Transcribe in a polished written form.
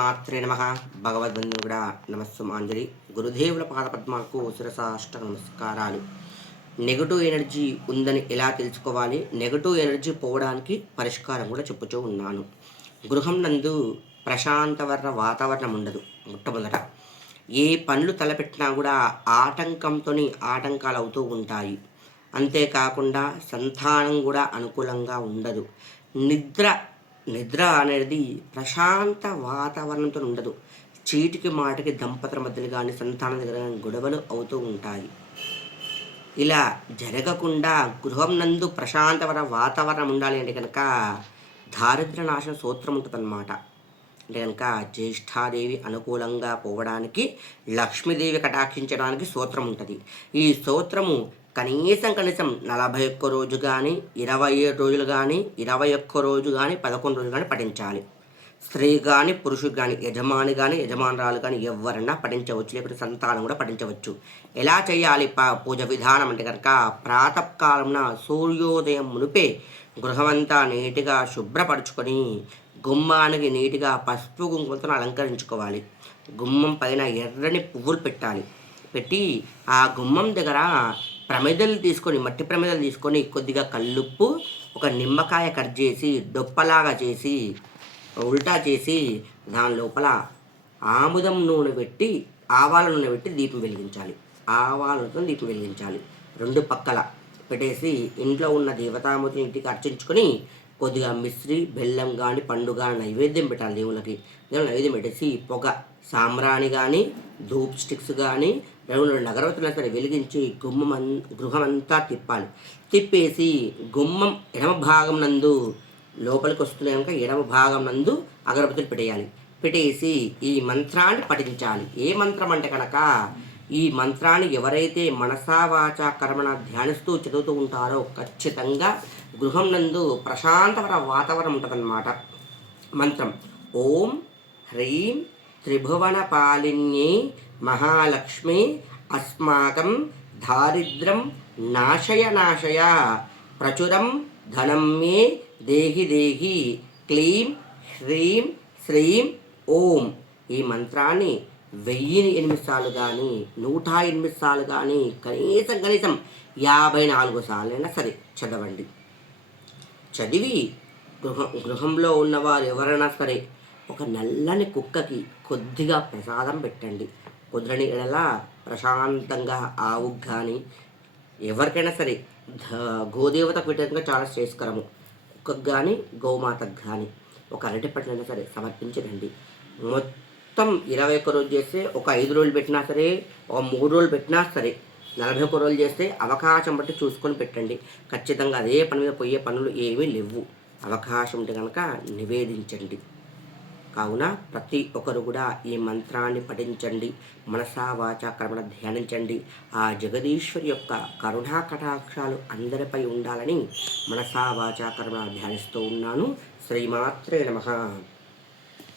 మాత్రే నమ భగవద్బంధువు కూడా నమస్సుమాంజలి గురుదేవుల పాదపద్మాలకు శిరసాష్ట నమస్కారాలు. నెగటివ్ ఎనర్జీ ఉందని ఎలా తెలుసుకోవాలి, నెగటివ్ ఎనర్జీ పోవడానికి పరిష్కారం కూడా చెప్పుతూ ఉన్నాను. గృహం నందు ప్రశాంతవర్ణ వాతావరణం ఉండదు. మొట్టమొదట ఏ పనులు తలపెట్టినా కూడా ఆటంకాలు అవుతూ ఉంటాయి. అంతేకాకుండా సంతానం కూడా అనుకూలంగా ఉండదు. నిద్ర అనేది ప్రశాంత వాతావరణంతో ఉండదు. చీటికి మాటికి దంపతుల మధ్యలో కానీ సంతానం దగ్గర కానీ గొడవలు అవుతూ ఉంటాయి. ఇలా జరగకుండా గృహం నందు ప్రశాంతమైన వాతావరణం ఉండాలి అంటే కనుక దారిద్ర్య నాశన సూత్రం ఉంటుందన్నమాట. అంటే కనుక జ్యేష్ఠాదేవి అనుకూలంగా పోవడానికి, లక్ష్మీదేవి కటాక్షించడానికి సూత్రం ఉంటుంది. ఈ సూత్రము కనీసం 41 రోజు కానీ, 27 రోజులు కానీ, 21 రోజు కానీ, 11 రోజులు కానీ పఠించాలి. స్త్రీ కానీ పురుషుడు కానీ, యజమాని కానీ యజమానురాలు కానీ ఎవరన్నా పఠించవచ్చు, లేకపోతే సంతానం కూడా పఠించవచ్చు. ఎలా చేయాలి పూజ విధానం అంటే కనుక ప్రాతకాలంన సూర్యోదయం మునిపే గృహమంతా నీటిగా శుభ్రపరచుకొని గుమ్మానికి నీటిగా పసుపు కుంకుమతో అలంకరించుకోవాలి. గుమ్మం పైన ఎర్రని పువ్వులు పెట్టి ఆ గుమ్మం దగ్గర మట్టి ప్రమిదలు తీసుకొని కొద్దిగా కల్లుప్పు, ఒక నిమ్మకాయ కట్ చేసి డొప్పలాగా చేసి ఉల్టా చేసి దాని లోపల ఆముదం నూనె పెట్టి ఆవాల నూనె పెట్టి దీపం వెలిగించాలి. రెండు పక్కల పెట్టేసి ఇంట్లో ఉన్న దేవతామూర్తిని ఇంటికి అర్చించుకొని కొద్దిగా మిశ్రి, బెల్లం కానీ పండు కానీ నైవేద్యం పెట్టాలి దేవుళ్ళకి. నైవేద్యం పెట్టేసి పొగ సాంబ్రాణి కానీ ధూప్ స్టిక్స్ కానీ 2 నగరవతులు సరే వెలిగించి గృహమంతా తిప్పేసి గుమ్మం ఎడమ భాగం నందు లోపలికి వస్తున్నాయి కనుక ఎడమ భాగం నందు అగరబత్తులు పెట్టేసి ఈ మంత్రాన్ని పఠించాలి. ఏ మంత్రం అంటే కనుక ఈ మంత్రాన్ని ఎవరైతే మనసా వాచా కర్మణ ధ్యానిస్తూ చదువుతూ ఉంటారో ఖచ్చితంగా గృహం నందు ప్రశాంతమైన వాతావరణం ఉంటుందన్నమాట. మంత్రం ఓం హ్రీం త్రిభువన పాలిన్యే మహాలక్ష్మి అస్మాకం దారిద్రం నాశయ ప్రచురం ధనం మే దేహి క్లీం హ్రీం శ్రీం ఓం. ఈ మంత్రాన్ని 1008 సార్లు కానీ 108 సార్లు కానీ కనీసం 54 సార్లైనా సరే చదవండి. చదివి గృహంలో ఉన్నవారు ఎవరైనా సరే ఒక నల్లని కుక్కకి కొద్దిగా ప్రసాదం పెట్టండి. కుదరని ఎడల ప్రశాంతంగా ఆవుకు కానీ ఎవరికైనా సరే గోదేవతకు పెట్టేందుకు చాలా శ్రేయస్కరము. కుక్కకు కానీ గోమాతకు కానీ ఒక అరటి పట్లైనా సరే సమర్పించండి. మొత్తం 21 రోజు చేస్తే ఒక 5 రోజులు పెట్టినా సరే, ఒక 3 రోజులు పెట్టినా సరే, 41 రోజులు చేస్తే అవకాశం బట్టి చూసుకొని పెట్టండి. ఖచ్చితంగా అదే పని మీద పోయే పనులు ఏమీ లేవు. అవకాశం ఉంటే కనుక నివేదించండి. కావున ప్రతి ఒక్కరు కూడా ఈ మంత్రాన్ని పఠించండి. మనసా వాచా కర్మణ ధ్యానించండి. ఆ జగదీశ్వరి యొక్క కరుణా కటాక్షాలు అందరిపై ఉండాలని మనసా వాచా కర్మణ ధ్యానిస్తూ ఉన్నాను. శ్రీమాత్రే నమః.